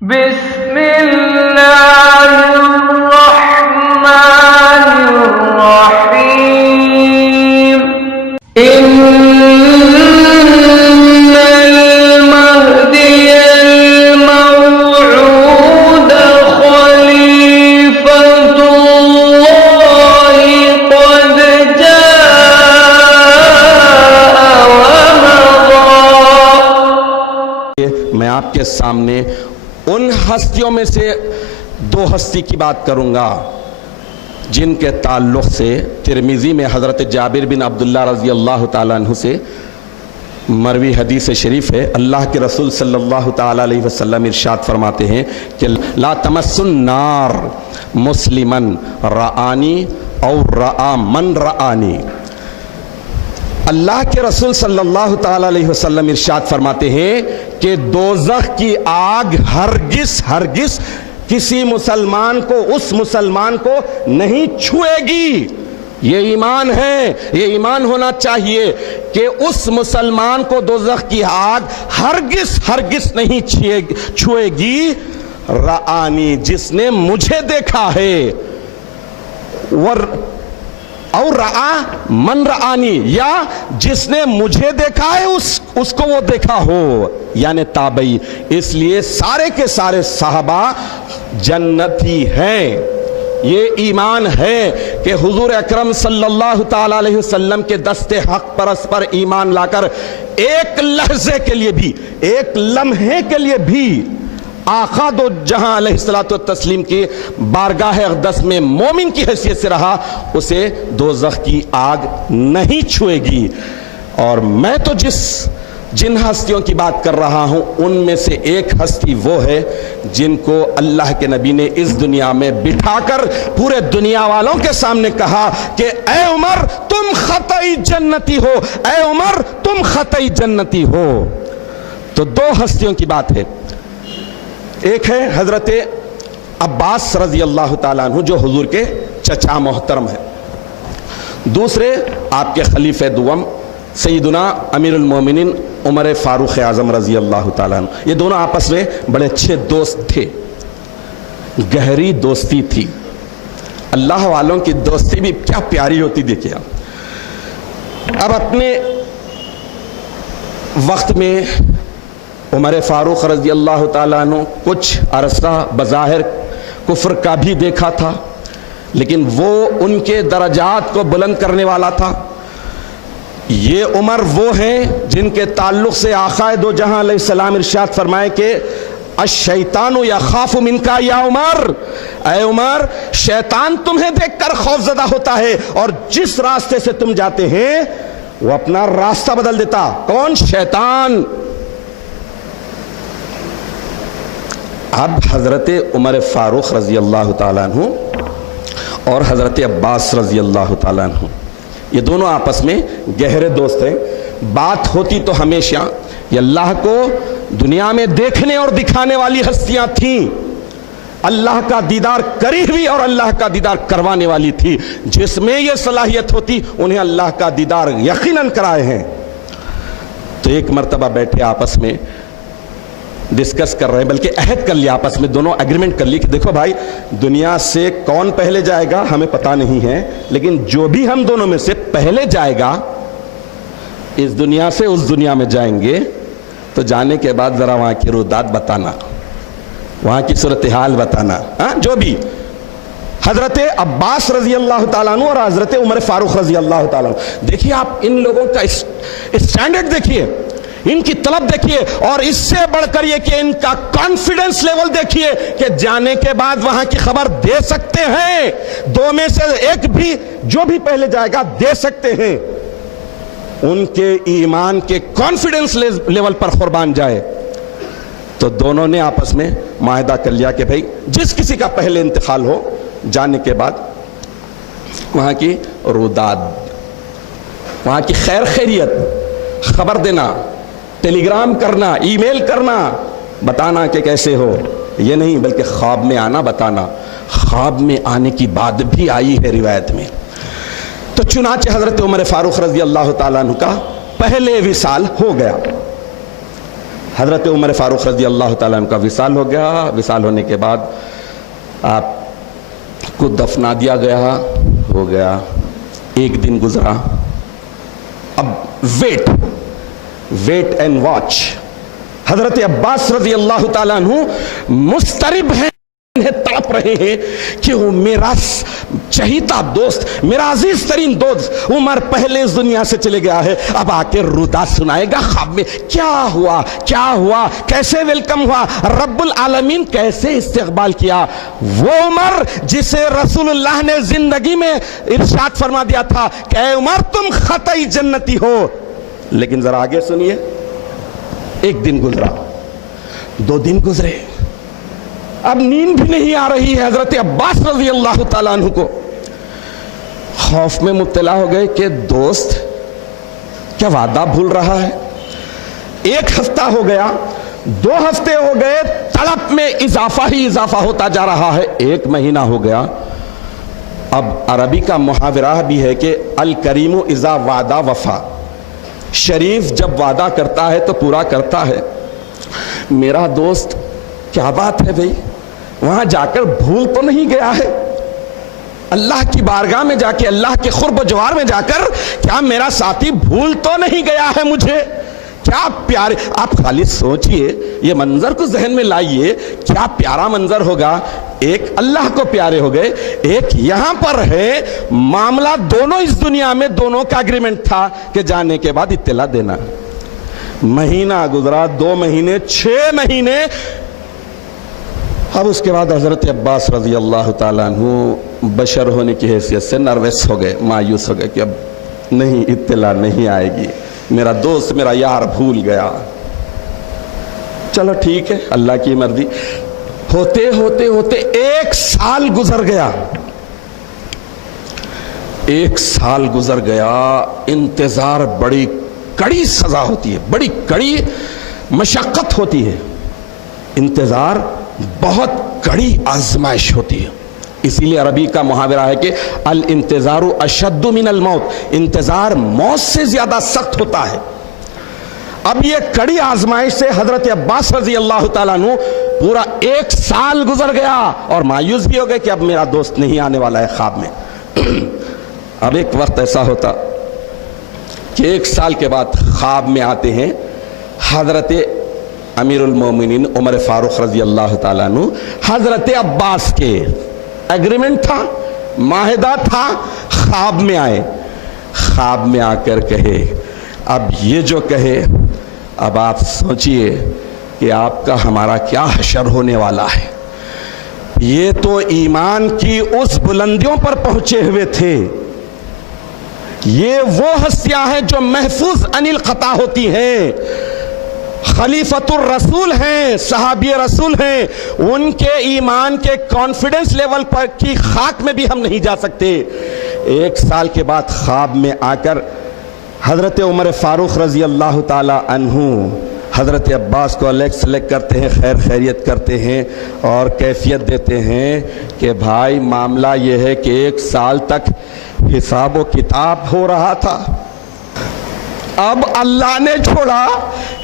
بسم اللہ الرحمن الرحیم ان المہدی الموعود خلیفۃ اللہ قد جاء ومضى۔ میں آپ کے سامنے ان ہستیوں میں سے دو ہستی کی بات کروں گا جن کے تعلق سے ترمذی میں حضرت جابر بن عبداللہ رضی اللہ تعالیٰ عنہ سے مروی حدیث شریف ہے۔ اللہ کے رسول صلی اللہ تعالیٰ علیہ وسلم ارشاد فرماتے ہیں کہ لا تمس النار مسلمن رآنی او رآ من رآنی۔ اللہ کے رسول صلی اللہ تعالیٰ علیہ وسلم ارشاد فرماتے ہیں کہ دوزخ کی آگ ہرگز کسی مسلمان کو، اس مسلمان کو نہیں چھوئے گی۔ یہ ایمان ہے، یہ ایمان ہونا چاہیے کہ اس مسلمان کو دوزخ کی آگ ہرگز نہیں چھوئے گی رآنی، جس نے مجھے دیکھا ہے، اور رآ من رآنی، یا جس نے مجھے دیکھا ہے اس کو وہ دیکھا ہو، یعنی تابعی۔ اس لیے سارے کے سارے صحابہ جنتی ہیں۔ یہ ایمان ہے کہ حضور اکرم صلی اللہ تعالی علیہ وسلم کے دست حق پرست پر ایمان لا کر ایک لحظے کے لیے بھی، ایک لمحے کے لیے بھی آقا دو جہاں علیہ الصلوۃ والتسلیم کی بارگاہ اقدس میں مومن کی حیثیت سے رہا، اسے دوزخ کی آگ نہیں چھوئے گی۔ اور میں تو جن ہستیوں کی بات کر رہا ہوں ان میں سے ایک ہستی وہ ہے جن کو اللہ کے نبی نے اس دنیا میں بٹھا کر پورے دنیا والوں کے سامنے کہا کہ اے عمر تم خطئی جنتی ہو، اے عمر تم خطئی جنتی ہو۔ تو دو ہستیوں کی بات ہے، ایک ہے حضرت عباس رضی اللہ تعالیٰ عنہ جو حضور کے چچا محترم ہیں، دوسرے آپ کے خلیفہ دوم سیدنا امیر المومنین عمر فاروق اعظم رضی اللہ تعالیٰ عنہ۔ یہ دونوں آپس میں بڑے اچھے دوست تھے، گہری دوستی تھی۔ اللہ والوں کی دوستی بھی کیا پیاری ہوتی دیکھیں آپ۔ اب اپنے وقت میں عمر فاروق رضی اللہ تعالیٰ عنہ کچھ عرصہ بظاہر کفر کا بھی دیکھا تھا، لیکن وہ ان کے درجات کو بلند کرنے والا تھا۔ یہ عمر وہ ہیں جن کے تعلق سے آقا دو جہاں علیہ السلام ارشاد فرمائے کہ الشیطان یخاف منکا یا عمر، اے عمر شیطان تمہیں دیکھ کر خوف زدہ ہوتا ہے اور جس راستے سے تم جاتے ہیں وہ اپنا راستہ بدل دیتا۔ کون؟ شیطان۔ اب حضرت عمر فاروق رضی اللہ تعالیٰ عنہ اور حضرت عباس رضی اللہ تعالیٰ عنہ یہ دونوں آپس میں گہرے دوست ہیں۔ بات ہوتی تو ہمیشہ یہ اللہ کو دنیا میں دیکھنے اور دکھانے والی ہستیاں تھیں، اللہ کا دیدار کری ہوئی اور اللہ کا دیدار کروانے والی تھی۔ جس میں یہ صلاحیت ہوتی انہیں اللہ کا دیدار یقیناً کرائے ہیں۔ تو ایک مرتبہ بیٹھے آپس میں ڈسکس کر رہے ہیں، بلکہ عہد کر لیا آپس میں، دونوں ایگریمنٹ کر لی کہ دیکھو بھائی دنیا سے کون پہلے جائے گا ہمیں پتہ نہیں ہے، لیکن جو بھی ہم دونوں میں سے پہلے جائے گا اس دنیا سے اس دنیا میں جائیں گے، تو جانے کے بعد ذرا وہاں کی رودات بتانا، وہاں کی صورتحال بتانا، جو بھی۔ حضرت عباس رضی اللہ تعالیٰ عنہ اور حضرت عمر فاروق رضی اللہ تعالیٰ عنہ، دیکھیے آپ ان لوگوں کا اسٹینڈرڈ دیکھیے، ان کی طلب دیکھیے، اور اس سے بڑھ کر یہ کہ ان کا کانفیڈنس لیول دیکھیے کہ جانے کے بعد وہاں کی خبر دے سکتے ہیں، دو میں سے ایک بھی جو بھی پہلے جائے گا دے سکتے ہیں۔ ان کے ایمان کے کانفیڈنس لیول پر قربان جائے۔ تو دونوں نے آپس میں معاہدہ کر لیا کہ بھائی جس کسی کا پہلے انتقال ہو جانے کے بعد وہاں کی روداد، وہاں کی خیریت خبر دینا، ٹیلی گرام کرنا، ای میل کرنا، بتانا کہ کیسے ہو، یہ نہیں بلکہ خواب میں آنا بتانا۔ خواب میں آنے کی بات بھی آئی ہے روایت میں۔ تو چنانچہ حضرت عمر فاروق رضی اللہ تعالیٰ عنہ کا پہلے وصال ہو گیا۔ حضرت عمر فاروق رضی اللہ تعالیٰ عنہ کا وصال ہو گیا. وصال ہونے کے بعد آپ کو دفنا دیا گیا. ہو گیا ایک دن گزرا. اب ویٹ اینڈ واچ. حضرت عباس رضی اللہ تعالیٰ عنہ مضطرب ہیں, تڑپ رہے ہیں کہ وہ میرا چہیتا دوست, میرا عزیز ترین دوست عمر پہلے اس دنیا سے چلے گیا ہے. اب آ کے ردا سنائے گا خواب میں کیا ہوا, کیسے ویلکم ہوا, رب العالمین کیسے استقبال کیا. وہ عمر جسے رسول اللہ نے زندگی میں ارشاد فرما دیا تھا کہ اے عمر تم خطئی جنتی ہو. لیکن ذرا آگے سنیے, ایک دن گزرا, 2 دن گزرے, اب نیند بھی نہیں آ رہی ہے حضرت عباس رضی اللہ تعالیٰ عنہ کو. خوف میں مبتلا ہو گئے کہ دوست کیا وعدہ بھول رہا ہے. 1 ہفتہ ہو گیا, 2 ہفتے ہو گئے, تڑپ میں اضافہ ہی اضافہ ہوتا جا رہا ہے. 1 مہینہ ہو گیا. اب عربی کا محاورہ بھی ہے کہ الکریم اذا وعدہ وفا. شریف جب وعدہ کرتا ہے تو پورا کرتا ہے. میرا دوست کیا بات ہے بھئی, وہاں جا کر بھول تو نہیں گیا ہے؟ اللہ کی بارگاہ میں جا کے, اللہ کے قرب و جوار میں جا کر کیا میرا ساتھی بھول تو نہیں گیا ہے مجھے؟ کیا پیارے, آپ خالی سوچئے, یہ منظر کو ذہن میں لائیے, کیا پیارا منظر ہوگا. ایک اللہ کو پیارے ہو گئے, ایک یہاں پر ہے معاملہ دونوں اس دنیا میں, دونوں کا اگریمنٹ تھا کہ جانے کے بعد اطلاع دینا. مہینہ گزرا, 2 مہینے, 6 مہینے. اب اس کے بعد حضرت عباس رضی اللہ تعالیٰ عنہ بشر ہونے کی حیثیت سے نروس ہو گئے, مایوس ہو گئے کہ اب نہیں, اطلاع نہیں آئے گی, میرا دوست, میرا یار بھول گیا. چلو ٹھیک ہے, اللہ کی مرضی. ہوتے ہوتے 1 سال گزر گیا. 1 سال گزر گیا. انتظار بڑی کڑی سزا ہوتی ہے, بڑی کڑی مشقت ہوتی ہے. انتظار بہت کڑی آزمائش ہوتی ہے. اسی لیے عربی کا محاورہ ہے کہ الانتظار اشد من الموت. انتظار موت سے زیادہ سخت ہوتا ہے. اب یہ کڑی آزمائش سے حضرت عباس رضی اللہ تعالیٰ عنہ پورا 1 سال گزر گیا اور مایوس بھی ہو گئے کہ اب میرا دوست نہیں آنے والا ہے خواب میں. اب ایک وقت ایسا ہوتا کہ 1 سال کے بعد خواب میں آتے ہیں حضرت امیر المومنین عمر فاروق رضی اللہ تعالیٰ عنہ. حضرت عباس کے ایگریمنٹ تھا, معاہدہ تھا. خواب میں آئے, خواب میں آ کر کہے, اب یہ جو کہے, اب آپ سوچئے کہ آپ کا ہمارا کیا حشر ہونے والا ہے. یہ تو ایمان کی اس بلندیوں پر پہنچے ہوئے تھے. یہ وہ ہستیاں ہیں جو محفوظ عن الخطا ہوتی ہیں, خلیفۃ الرسول ہیں, صحابی رسول ہیں. ان کے ایمان کے کانفیڈنس لیول پر کی خاک میں بھی ہم نہیں جا سکتے. 1 سال کے بعد خواب میں آ کر حضرت عمر فاروق رضی اللہ تعالی عنہ حضرت عباس کو سلیکٹ کرتے ہیں, خیر خیریت کرتے ہیں اور کیفیت دیتے ہیں کہ بھائی معاملہ یہ ہے کہ 1 سال تک حساب و کتاب ہو رہا تھا, اب اللہ نے چھوڑا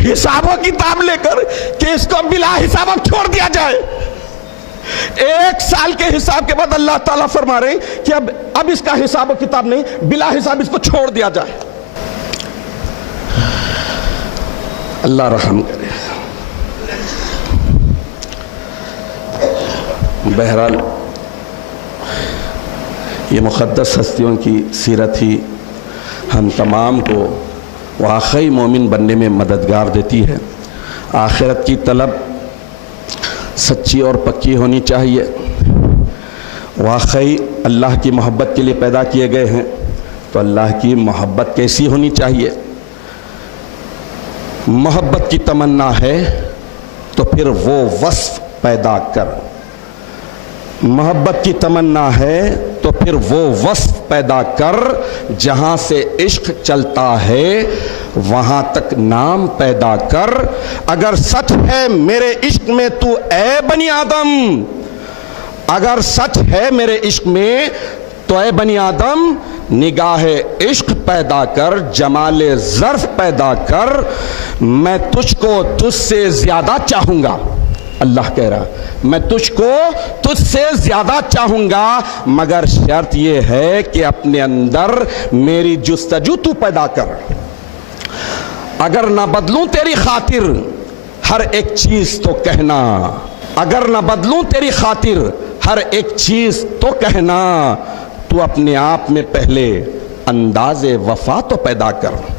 حساب و کتاب لے کر کہ اس کو بلا حساب اب چھوڑ دیا جائے. 1 سال کے حساب کے بعد اللہ تعالیٰ فرما رہے ہیں کہ اب اس کا حساب و کتاب نہیں, بلا حساب اس کو چھوڑ دیا جائے. اللہ رحم کرے. بہرحال یہ مقدس ہستیوں کی سیرت ہی ہم تمام کو واقعی مومن بننے میں مددگار دیتی ہے. آخرت کی طلب سچی اور پکی ہونی چاہیے. واقعی اللہ کی محبت کے لیے پیدا کیے گئے ہیں تو اللہ کی محبت کیسی ہونی چاہیے. محبت کی تمنا ہے تو پھر وہ وصف پیدا کر. محبت کی تمنا ہے تو پھر وہ وصف پیدا کر. جہاں سے عشق چلتا ہے وہاں تک نام پیدا کر. اگر سچ ہے میرے عشق میں تو اے بنی آدم, اگر سچ ہے میرے عشق میں تو اے بنی آدم نگاہ عشق پیدا کر، جمال ظرف پیدا کر، میں تجھ کو تجھ سے زیادہ چاہوں گا۔ اللہ کہہ رہا میں تجھ کو تجھ سے زیادہ چاہوں گا، مگر شرط یہ ہے کہ اپنے اندر میری جستجو تو پیدا کر۔ اگر نہ بدلوں تیری خاطر ہر ایک چیز تو کہنا، اگر نہ بدلوں تیری خاطر ہر ایک چیز تو کہنا، تو اپنے آپ میں پہلے انداز وفا تو پیدا کر۔